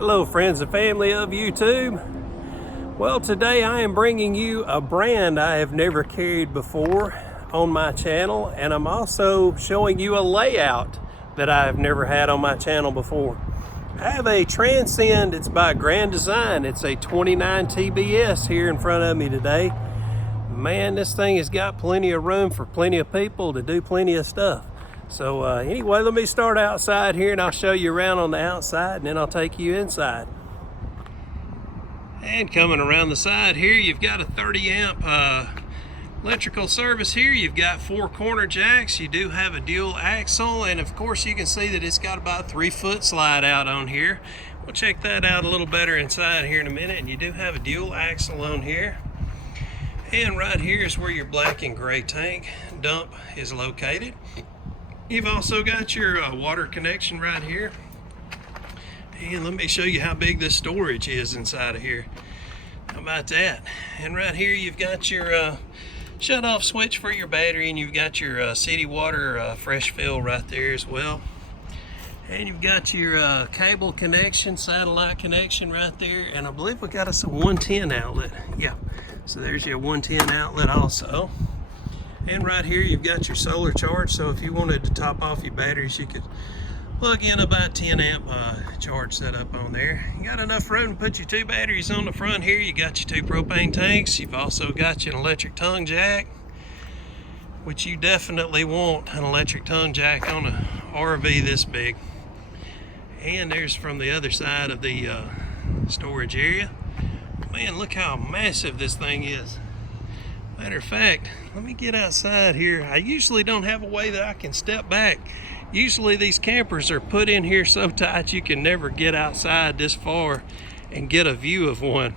Hello friends and family of YouTube. Well, today I am bringing you a brand I have never carried before on my channel, and I'm also showing you a layout that I've never had on my channel before. I have a Transcend. It's by Grand Design. It's a 29 TBS here in front of me today. Man, this thing has got plenty of room for plenty of people to do plenty of stuff. So anyway, let me start outside here and I'll show you around on the outside, and then I'll take you inside. And coming around the side here, you've got a 30 amp electrical service here. You've got 4 corner jacks. You do have a dual axle, and of course you can see that it's got about 3 foot slide out on here. We'll check that out a little better inside here in a minute. And you do have a dual axle on here. And right here is where your black and gray tank dump is located. You've also got your water connection right here. And let me show you how big this storage is inside of here. How about that? And right here you've got your shut off switch for your battery, and you've got your city water fresh fill right there as well. And you've got your cable connection, satellite connection right there. And I believe we got us a 110 outlet. Yeah, so there's your 110 outlet also. And right here you've got your solar charge, so if you wanted to top off your batteries, you could plug in about 10 amp charge set up on there. You got enough room to put your 2 batteries on the front here. You got your 2 propane tanks. You've also got your electric tongue jack, which you definitely want an electric tongue jack on a RV this big. And there's from the other side of the storage area. Man, look how massive this thing is. Matter of fact, let me get outside here. I usually don't have a way that I can step back. Usually these campers are put in here so tight you can never get outside this far and get a view of one.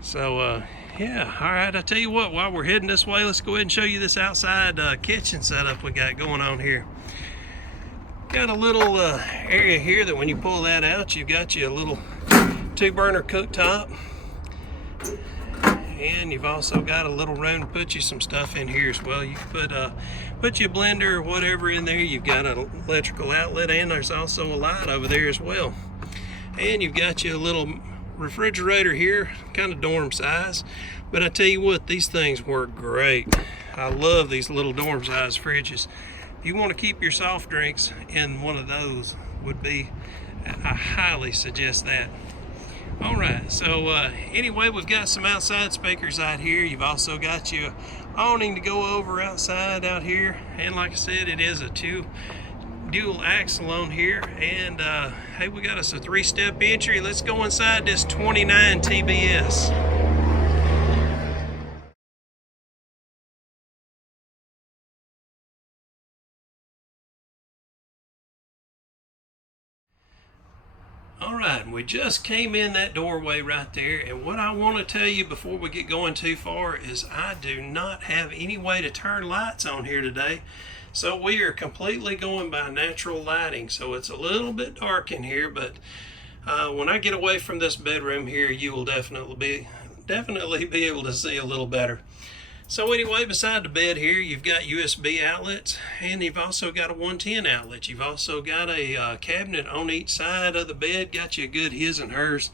So yeah, all right, I tell you what, while we're heading this way, let's go ahead and show you this outside kitchen setup we got going on here. Got a little area here that when you pull that out, you've got you a little 2-burner cooktop. And you've also got a little room to put you some stuff in here as well. You can put your blender or whatever in there. You've got an electrical outlet, and there's also a light over there as well. And you've got you a little refrigerator here, kind of dorm size. But I tell you what, these things work great. I love these little dorm size fridges. If you want to keep your soft drinks in one of those, I highly suggest that. All right, so anyway, we've got some outside speakers out here. You've also got your awning to go over outside out here. And like I said, it is a dual axle on here. And hey, we got us a 3-step entry. Let's go inside this 29 TBS. All right, we just came in that doorway right there, and what I want to tell you before we get going too far is I do not have any way to turn lights on here today. So we are completely going by natural lighting. So it's a little bit dark in here, but when I get away from this bedroom here, you will definitely be able to see a little better. So anyway, beside the bed here, you've got USB outlets, and you've also got a 110 outlet. You've also got a cabinet on each side of the bed. Got you a good his and hers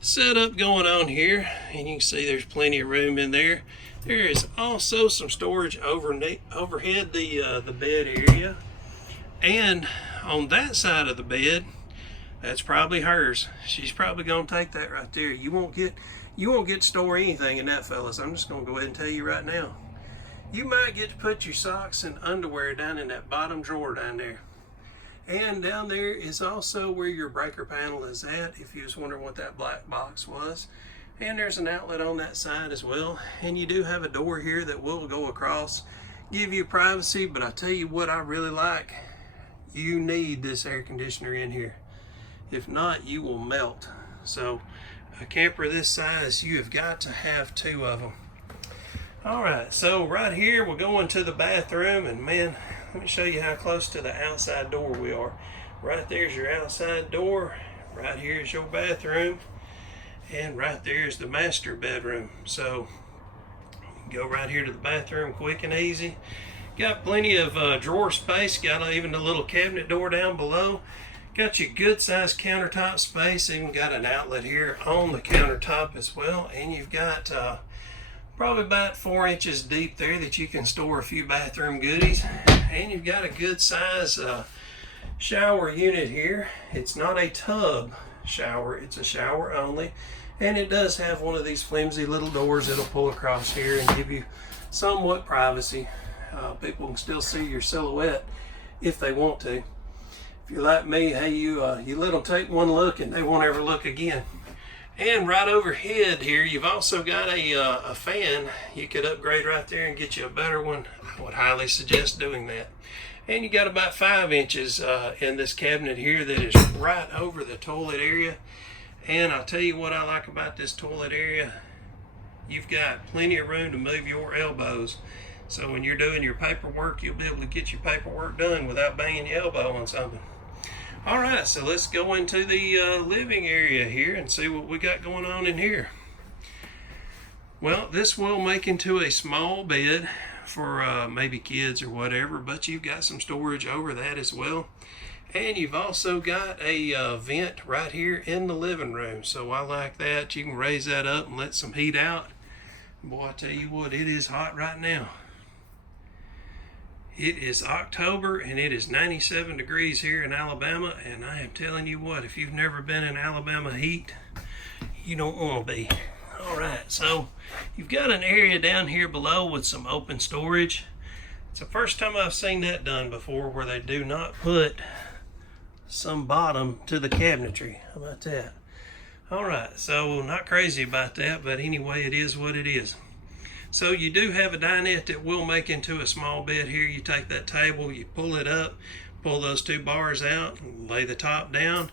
setup going on here, and you can see there's plenty of room in there. There is also some storage overhead the bed area, and on that side of the bed, that's probably hers. She's probably gonna take that right there. You won't get to store anything in that, fellas. I'm just gonna go ahead and tell you right now. You might get to put your socks and underwear down in that bottom drawer down there. And down there is also where your breaker panel is at, if you was wondering what that black box was. And there's an outlet on that side as well. And you do have a door here that will go across, give you privacy. But I tell you what I really like, you need this air conditioner in here. If not, you will melt. So a camper this size, you have got to have 2 of them. All right, so right here we're going to the bathroom, and man, let me show you how close to the outside door we are. Right there's your outside door, right here is your bathroom, and right there is the master bedroom. So you can go right here to the bathroom quick and easy. Got plenty of drawer space, got even a little cabinet door down below. Got your good sized countertop space, even got an outlet here on the countertop as well, and you've got probably about 4 inches deep there that you can store a few bathroom goodies. And you've got a good size shower unit here. It's not a tub shower, it's a shower only, and it does have one of these flimsy little doors that'll pull across here and give you somewhat privacy. People can still see your silhouette if they want to. If you're like me, hey, you let them take one look and they won't ever look again. And right overhead here, you've also got a fan. You could upgrade right there and get you a better one. I would highly suggest doing that. And you got about 5 inches in this cabinet here that is right over the toilet area. And I'll tell you what I like about this toilet area. You've got plenty of room to move your elbows. So when you're doing your paperwork, you'll be able to get your paperwork done without banging your elbow on something. All right, so let's go into the living area here and see what we got going on in here. Well, this will make into a small bed for maybe kids or whatever, but you've got some storage over that as well. And you've also got a vent right here in the living room. So I like that. You can raise that up and let some heat out. Boy, I tell you what, it is hot right now. It is October and it is 97 degrees here in Alabama, and I am telling you what, if you've never been in Alabama heat, you don't want to be. All right, so you've got an area down here below with some open storage. It's the first time I've seen that done before, where they do not put some bottom to the cabinetry. How about that? All right, so not crazy about that, but anyway, it is what it is. So you do have a dinette that will make into a small bed here. You take that table, you pull it up, pull those 2 bars out, and lay the top down,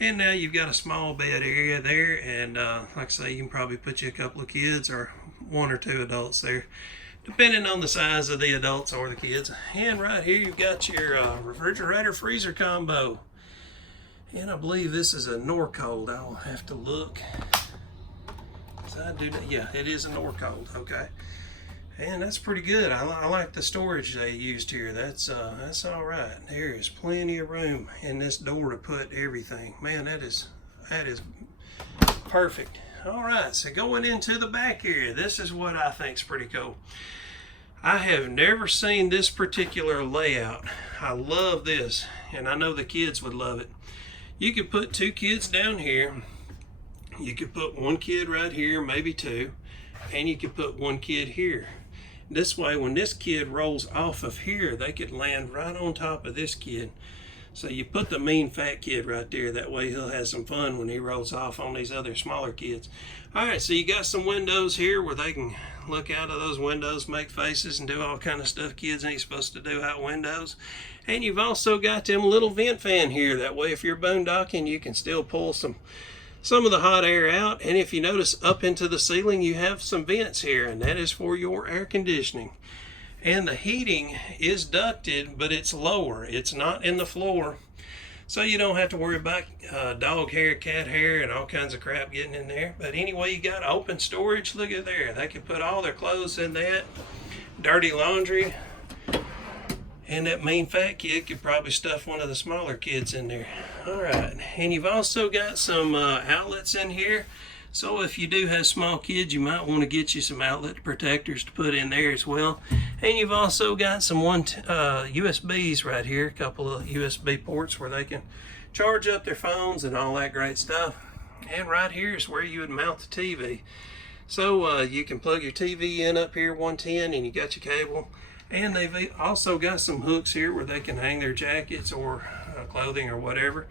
and now you've got a small bed area there. And like I say, you can probably put you a couple of kids or 1 or 2 adults there, depending on the size of the adults or the kids. And right here you've got your refrigerator freezer combo, and I believe this is a Norcold. I'll have to look. I do that. Yeah, it is a Norcold. Okay, and that's pretty good. I like the storage they used here. That's all right. There is plenty of room in this door to put everything. Man, that is perfect. All right, so going into the back area, this is what I think is pretty cool. I have never seen this particular layout. I love this, and I know the kids would love it. You could put 2 kids down here. You could put 1 kid right here, maybe 2, and you could put 1 kid here. This way, when this kid rolls off of here, they could land right on top of this kid. So you put the mean fat kid right there. That way he'll have some fun when he rolls off on these other smaller kids. All right, so you got some windows here where they can look out of those windows, make faces, and do all kind of stuff kids ain't supposed to do out windows. And you've also got them little vent fan here. That way, if you're boondocking, you can still pull some of the hot air out. And if you notice, up into the ceiling you have some vents here, and that is for your air conditioning. And the heating is ducted, but it's lower. It's not in the floor, so you don't have to worry about dog hair, cat hair, and all kinds of crap getting in there. But anyway, you got open storage. Look at there. They can put all their clothes in that. Dirty laundry. And that mean fat kid could probably stuff one of the smaller kids in there. All right, and you've also got some outlets in here. So if you do have small kids, you might want to get you some outlet protectors to put in there as well. And you've also got some USBs right here, a couple of USB ports where they can charge up their phones and all that great stuff. And right here is where you would mount the TV. So you can plug your TV in up here 110, and you got your cable. And they've also got some hooks here where they can hang their jackets or clothing or whatever.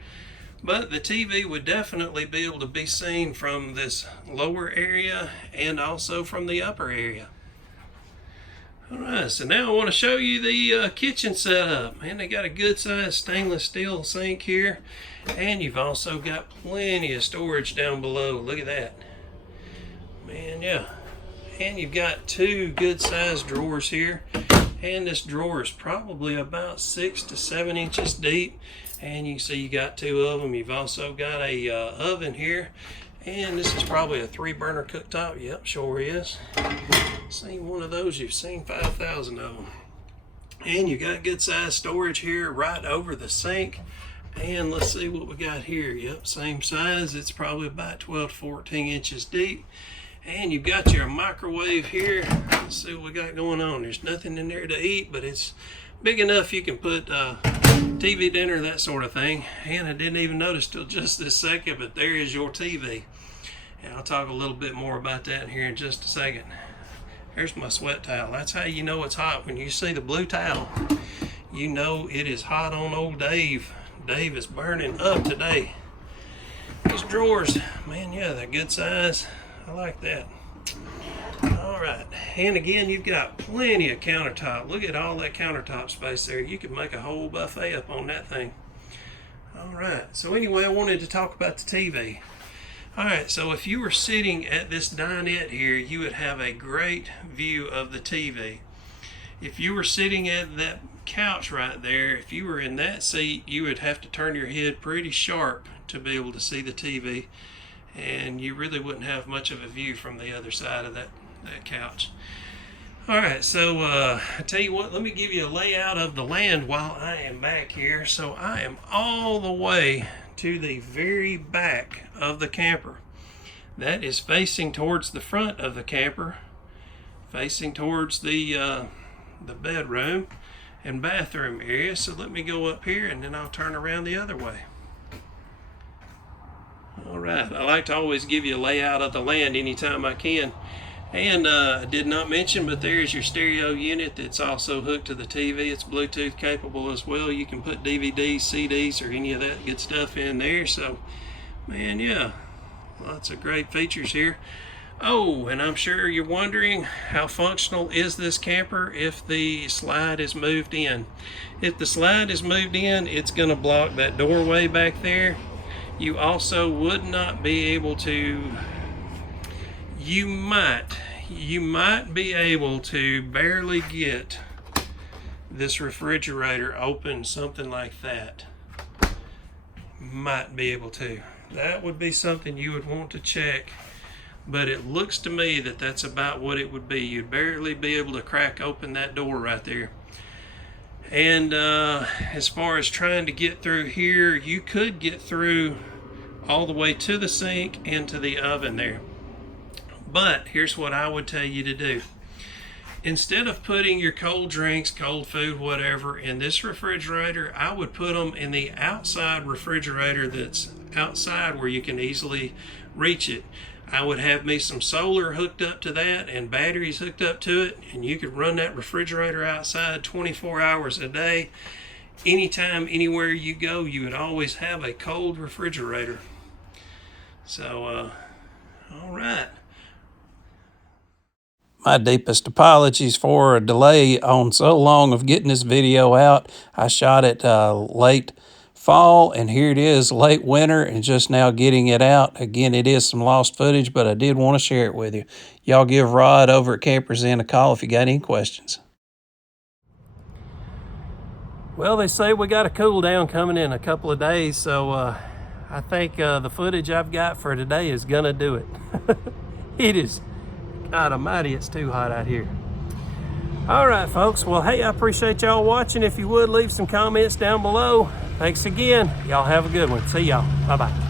But the TV would definitely be able to be seen from this lower area and also from the upper area. Alright, so now I want to show you the kitchen setup. And they got a good sized stainless steel sink here. And you've also got plenty of storage down below. Look at that. Man, yeah. And you've got 2 good sized drawers here. And this drawer is probably about 6 to 7 inches deep. And you can see you got 2 of them. You've also got a oven here. And this is probably a 3-burner cooktop. Yep, sure is. Seen one of those, you've seen 5,000 of them. And you got good sized storage here right over the sink And let's see what we got here. Yep, same size. It's probably about 12 to 14 inches deep. And you've got your microwave here. Let's see what we got going on. There's nothing in there to eat, but it's big enough you can put TV dinner, that sort of thing. And I didn't even notice till just this second, but there is your TV. And I'll talk a little bit more about that here in just a second. Here's my sweat towel. That's how you know it's hot. When you see the blue towel, you know it is hot on old Dave. Dave is burning up today. These drawers, man, yeah, they're good size. I like that. All right, and again, you've got plenty of countertop. Look at all that countertop space there. You could make a whole buffet up on that thing. All right, so anyway, I wanted to talk about the TV. All right, so if you were sitting at this dinette here, you would have a great view of the TV. If you were sitting at that couch right there, if you were in that seat, you would have to turn your head pretty sharp to be able to see the TV, and you really wouldn't have much of a view from the other side of that couch. All right, so I tell you what, let me give you a layout of the land while I am back here. So I am all the way to the very back of the camper. That is facing towards the front of the camper, facing towards the bedroom and bathroom area. So let me go up here and then I'll turn around the other way. All right, I like to always give you a layout of the land anytime I can. And I did not mention, but there's your stereo unit that's also hooked to the TV. It's Bluetooth capable as well. You can put DVDs, CDs, or any of that good stuff in there. So, man, yeah, lots of great features here. Oh, and I'm sure you're wondering, how functional is this camper if the slide is moved in? If the slide is moved in, it's going to block that doorway back there. You also would not be able to, you might be able to barely get this refrigerator open, something like that. Might be able to. That would be something you would want to check. But it looks to me that that's about what it would be. You'd barely be able to crack open that door right there. And as far as trying to get through here, you could get through all the way to the sink and to the oven there. But here's what I would tell you to do. Instead of putting your cold drinks, cold food, whatever, in this refrigerator, I would put them in the outside refrigerator that's outside where you can easily reach it. I would have me some solar hooked up to that and batteries hooked up to it, and you could run that refrigerator outside 24 hours a day. Anytime, anywhere you go, you would always have a cold refrigerator. So, all right. My deepest apologies for a delay on so long of getting this video out. I shot it late fall, and here it is late winter and just now getting it out. Again, it is some lost footage, but I did want to share it with you. Y'all give Rod over at Campers Inn a call if you got any questions. Well, they say we got a cool down coming in a couple of days, so I think the footage I've got for today is gonna do it. It is, God almighty, it's too hot out here. All right, folks. Well, hey, I appreciate y'all watching. If you would, leave some comments down below. Thanks again. Y'all have a good one. See y'all. Bye-bye.